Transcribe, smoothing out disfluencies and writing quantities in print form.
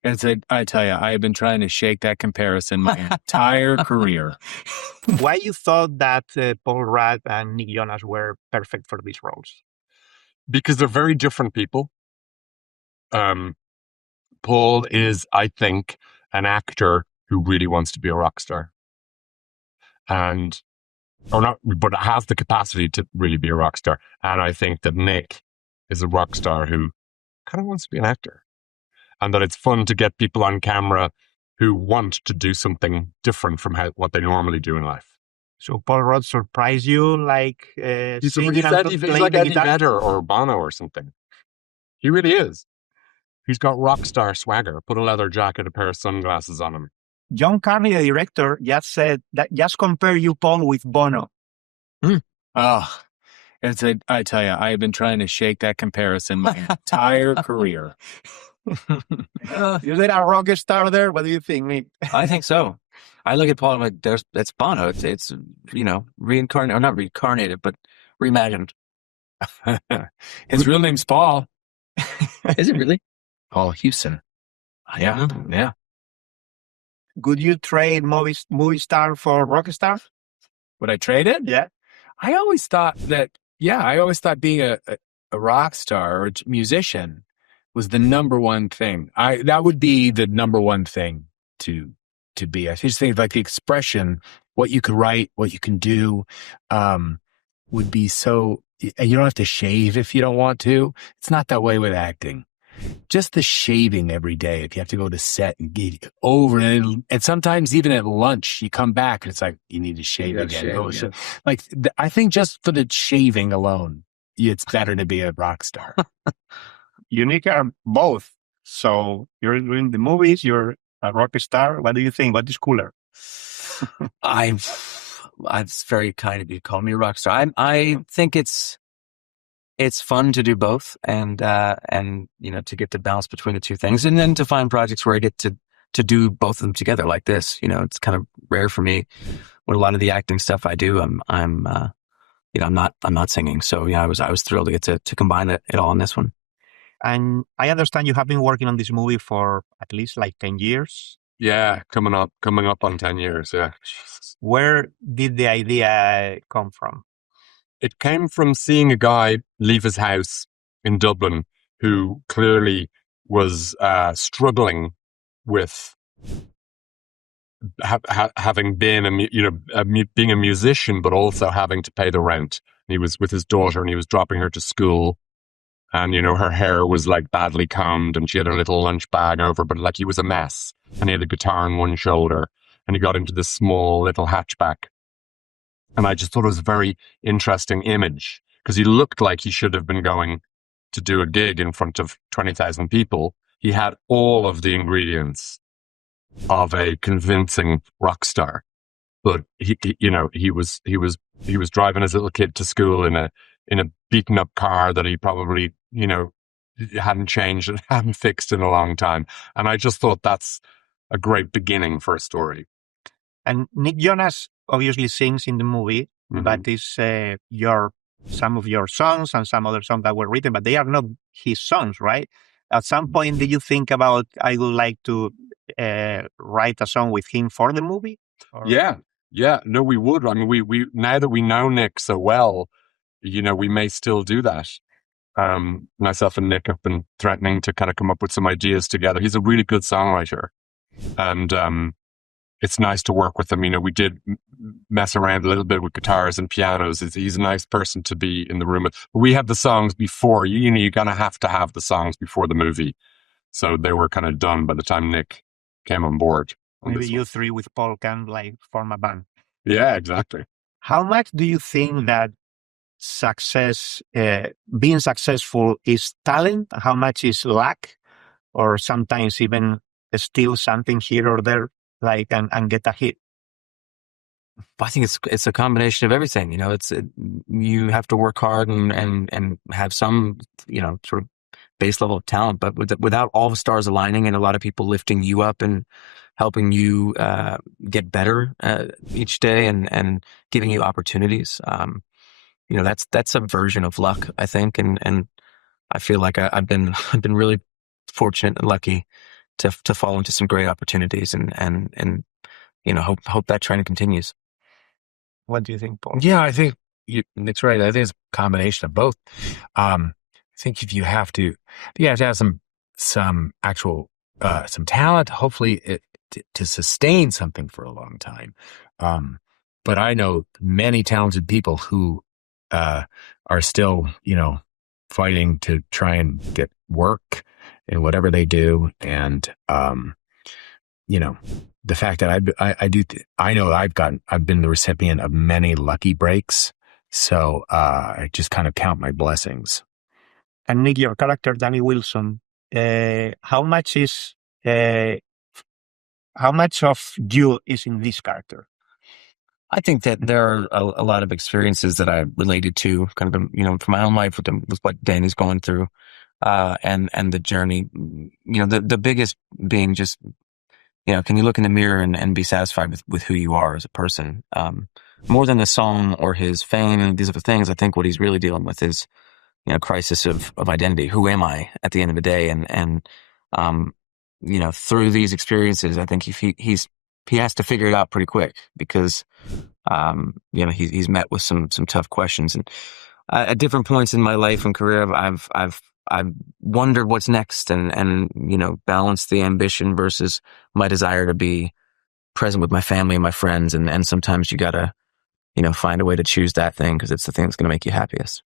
I tell you, I have been trying to shake that comparison my entire career. Why you thought that Paul Rudd and Nick Jonas were perfect for these roles? Because they're very different people. Paul is, I think, an actor who really wants to be a rock star. But has the capacity to really be a rock star. And I think that Nick is a rock star who kind of wants to be an actor. And that it's fun to get people on camera who want to do something different from what they normally do in life. So Paul Rudd surprised you, like He's singing and like playing the Eddie guitar? Vedder or Bono or something. He really is. He's got rock star swagger. Put a leather jacket, a pair of sunglasses on him. John Carney, the director, just said that just compare you, Paul, with Bono. Oh, I tell you, I have been trying to shake that comparison my entire career. Is there a rock star there? What do you think, Nick? I think so. I look at Paul and I'm like, that's Bono. It's reincarnated, or not reincarnated, but reimagined. His real name's Paul. Is it really? Paul Houston. Yeah, yeah. Would you trade movie star for rock star? Would I trade it? Yeah. I always thought being a rock star or a musician was the number one thing. That would be the number one thing to be. I just think like the expression, what you could write, what you can do, would be so, and you don't have to shave if you don't want to. It's not that way with acting. Just the shaving every day. If you have to go to set and get over, and sometimes even at lunch, you come back and it's like, you need to shave again. Like, I think just for the shaving alone, it's better to be a rock star. You, Nick, are both. So you're doing the movies, you're a rock star. What do you think? What is cooler? It's very kind of you to call me a rock star. I think it's fun to do both, and to get to balance between the two things, and then to find projects where I get to do both of them together like this. It's kind of rare for me. With a lot of the acting stuff I do, I'm not singing. So I was thrilled to get to combine it all in this one. And I understand you have been working on this movie for at least like 10 years. Yeah, coming up on 10 years. Yeah. Where did the idea come from? It came from seeing a guy leave his house in Dublin who clearly was struggling with having been being a musician, but also having to pay the rent. And he was with his daughter, and he was dropping her to school, and her hair was like badly combed, and she had her little lunch bag over, but like he was a mess, and he had a guitar on one shoulder, and he got into this small little hatchback. And I just thought it was a very interesting image, because he looked like he should have been going to do a gig in front of 20,000 people. He had all of the ingredients of a convincing rock star, but he was driving his little kid to school in a beaten up car that he probably hadn't changed and hadn't fixed in a long time. And I just thought that's a great beginning for a story. And Nick Jonas obviously sings in the movie, but it's some of your songs and some other songs that were written, but they are not his songs, right? At some point, did you think about, I would like to write a song with him for the movie? Or? Yeah. No, we would. I mean, we now that we know Nick so well, we may still do that. Myself and Nick have been threatening to kind of come up with some ideas together. He's a really good songwriter, and it's nice to work with him. We did mess around a little bit with guitars and pianos. He's a nice person to be in the room with. But we had the songs before. You're going to have the songs before the movie. So they were kind of done by the time Nick came on board. Maybe you three with Paul can form a band. Yeah, exactly. How much do you think that success, being successful is talent? How much is luck? Or sometimes even steal something here or there? And get a hit? I think it's a combination of everything. You have to work hard and have some, sort of base level of talent, but without all the stars aligning and a lot of people lifting you up and helping you get better each day and giving you opportunities. That's a version of luck, I think, and I feel like I've been really fortunate and lucky to fall into some great opportunities and hope that trend continues. What do you think, Paul? Yeah, I think Nick's right. I think it's a combination of both. I think if you have to have some actual some talent, hopefully to sustain something for a long time. But I know many talented people who are still, fighting to try and get work in whatever they do, and the fact that I know I've been the recipient of many lucky breaks, so I just kind of count my blessings. And Nick, your character Danny Wilson, how much of you is in this character? I think that there are a lot of experiences that I related to, kind of, from my own life with what Danny's going through, and the journey. The biggest being just, can you look in the mirror and be satisfied with who you are as a person? More than the song or his fame and these other things, I think what he's really dealing with is, crisis of identity. Who am I at the end of the day? And through these experiences, I think he has to figure it out pretty quick because, he's met with some tough questions. And at different points in my life and career, I've wondered what's next and balance the ambition versus my desire to be present with my family and my friends. And sometimes you gotta, find a way to choose that thing because it's the thing that's going to make you happiest.